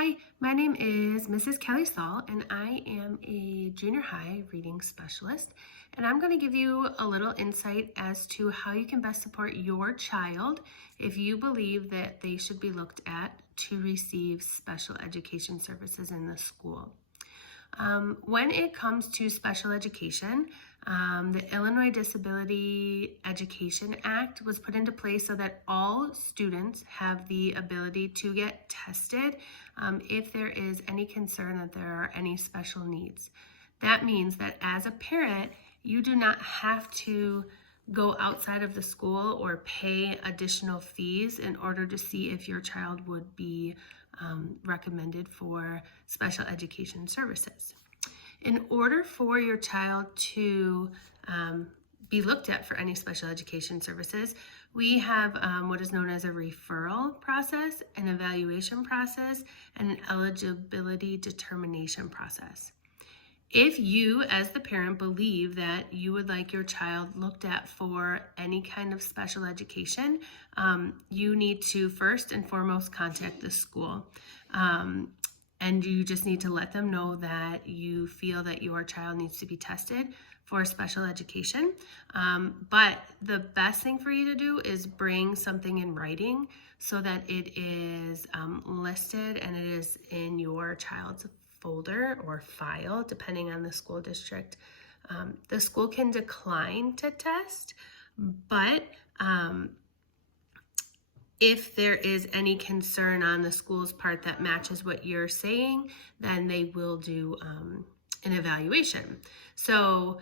Hi, my name is Mrs. Kelly Saul, and I am a junior high reading specialist. And I'm going to give you a little insight as to how you can best support your child if you believe that they should be looked at to receive special education services in the school. When it comes to special education, the Illinois Disability Education Act was put into place so that all students have the ability to get tested if there is any concern that there are any special needs. That means that as a parent, you do not have to go outside of the school or pay additional fees in order to see if your child would be recommended for special education services. In order for your child to be looked at for any special education services, we have what is known as a referral process, an evaluation process, and an eligibility determination process. If you, as the parent, believe that you would like your child looked at for any kind of special education, you need to first and foremost contact the school. And you just need to let them know that you feel that your child needs to be tested for special education. But the best thing for you to do is bring something in writing so that it is listed and it is in your child's folder or file, depending on the school district. The school can decline to test, but if there is any concern on the school's part that matches what you're saying, then they will do an evaluation. So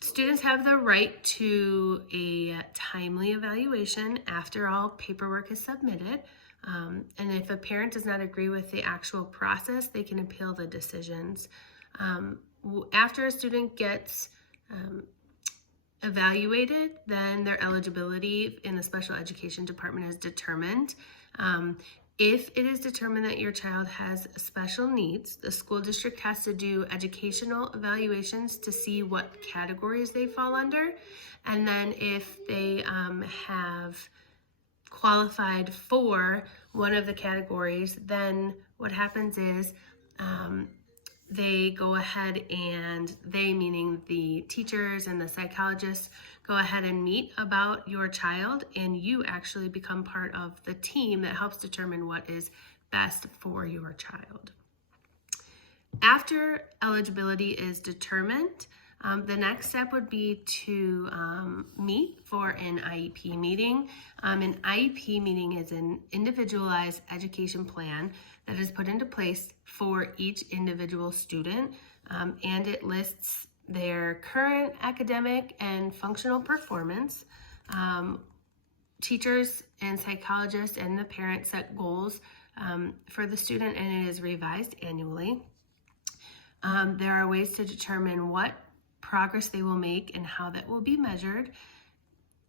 students have the right to a timely evaluation after all paperwork is submitted. And if a parent does not agree with the actual process, they can appeal the decisions. After a student gets evaluated, then their eligibility in the special education department is determined. If it is determined that your child has special needs, the school district has to do educational evaluations to see what categories they fall under. And then if they have qualified for one of the categories, then what happens is they go ahead and they, meaning the teachers and the psychologists, go ahead and meet about your child, and you actually become part of the team that helps determine what is best for your child. After eligibility is determined, the next step would be to meet for an IEP meeting. An IEP meeting is an individualized education plan that is put into place for each individual student, and it lists their current academic and functional performance. Teachers and psychologists and the parents set goals for the student, and it is revised annually. There are ways to determine what progress they will make and how that will be measured.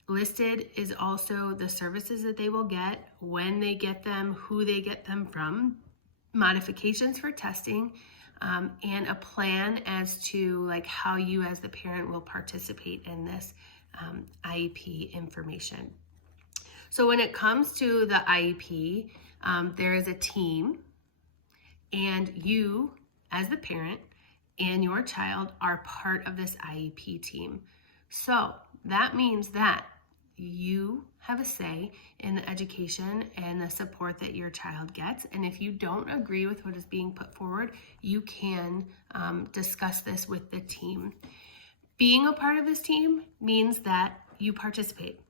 Listed is also the services that they will get, when they get them, who they get them from, modifications for testing, and a plan as to how you as the parent will participate in this IEP information. So when it comes to the IEP, there is a team, and you as the parent and your child are part of this IEP team. So that means that you have a say in the education and the support that your child gets. And if you don't agree with what is being put forward, you can discuss this with the team. Being a part of this team means that you participate.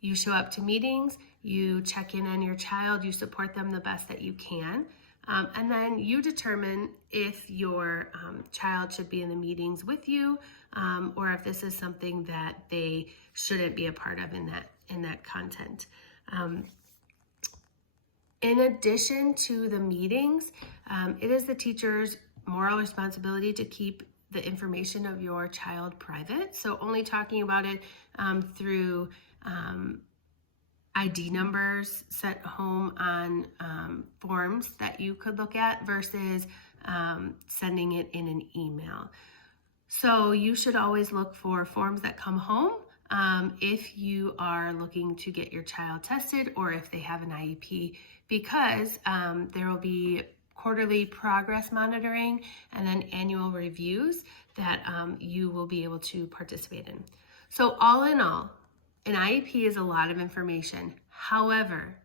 You show up to meetings, you check in on your child, you support them the best that you can. And then you determine if your child should be in the meetings with you, or if this is something that they shouldn't be a part of in that content. In addition to the meetings, it is the teacher's moral responsibility to keep the information of your child private. So only talking about it through ID numbers sent home on forms that you could look at versus sending it in an email. So you should always look for forms that come home if you are looking to get your child tested or if they have an IEP, because there will be quarterly progress monitoring, and then annual reviews that you will be able to participate in. So all in all, an IEP is a lot of information. However,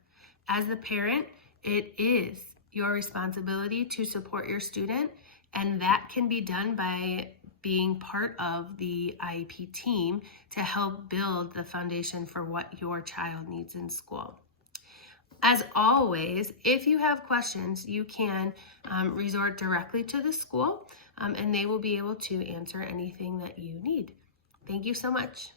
as the parent, it is your responsibility to support your student, and that can be done by being part of the IEP team to help build the foundation for what your child needs in school. As always, if you have questions, you can resort directly to the school and they will be able to answer anything that you need. Thank you so much.